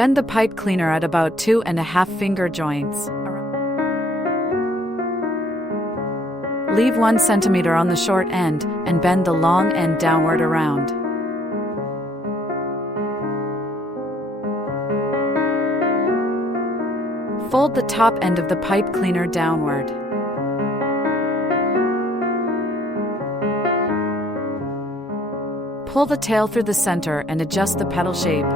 Bend the pipe cleaner at about 2.5 finger joints. Leave 1 centimeter on the short end and bend the long end downward around. Fold the top end of the pipe cleaner downward. Pull the tail through the center and adjust the petal shape.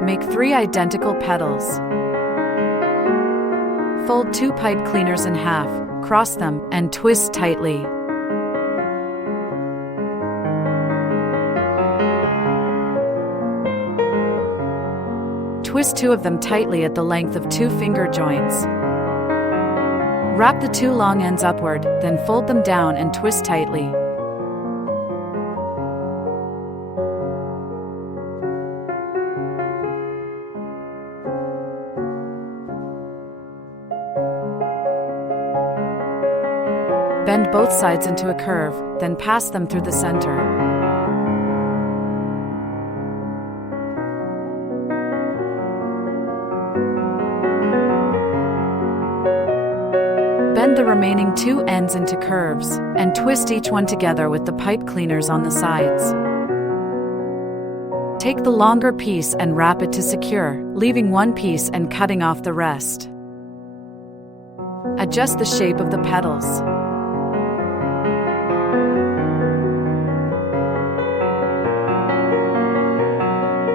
Make 3 identical petals. Fold 2 pipe cleaners in half, cross them, and twist tightly. Twist 2 of them tightly at the length of 2 finger joints. Wrap the 2 long ends upward, then fold them down and twist tightly. Bend both sides into a curve, then pass them through the center. Bend the remaining 2 ends into curves, and twist each one together with the pipe cleaners on the sides. Take the longer piece and wrap it to secure, leaving 1 piece and cutting off the rest. Adjust the shape of the petals.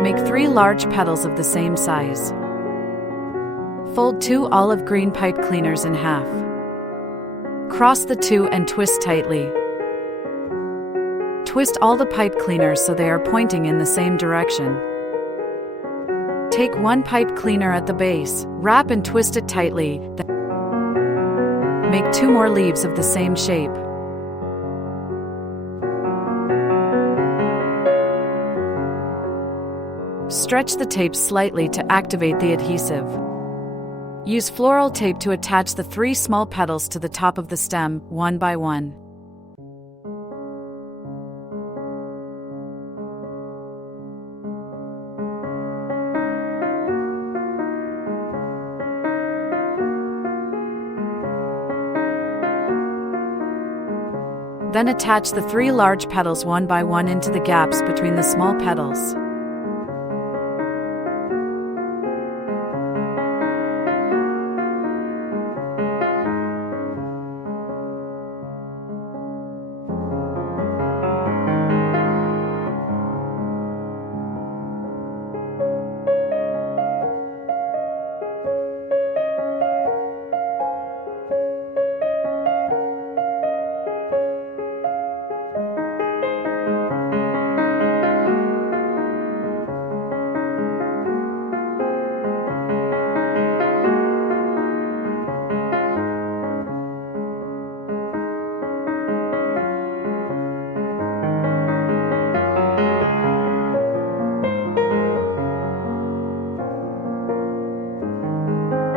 Make 3 large petals of the same size. Fold 2 olive green pipe cleaners in half. Cross the 2 and twist tightly. Twist all the pipe cleaners so they are pointing in the same direction. Take 1 pipe cleaner at the base, wrap and twist it tightly, then make 2 more leaves of the same shape. Stretch the tape slightly to activate the adhesive. Use floral tape to attach the 3 small petals to the top of the stem, one by one. Then attach the 3 large petals one by one into the gaps between the small petals.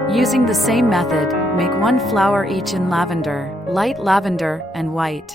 Using the same method, make 1 flower each in lavender, light lavender, and white.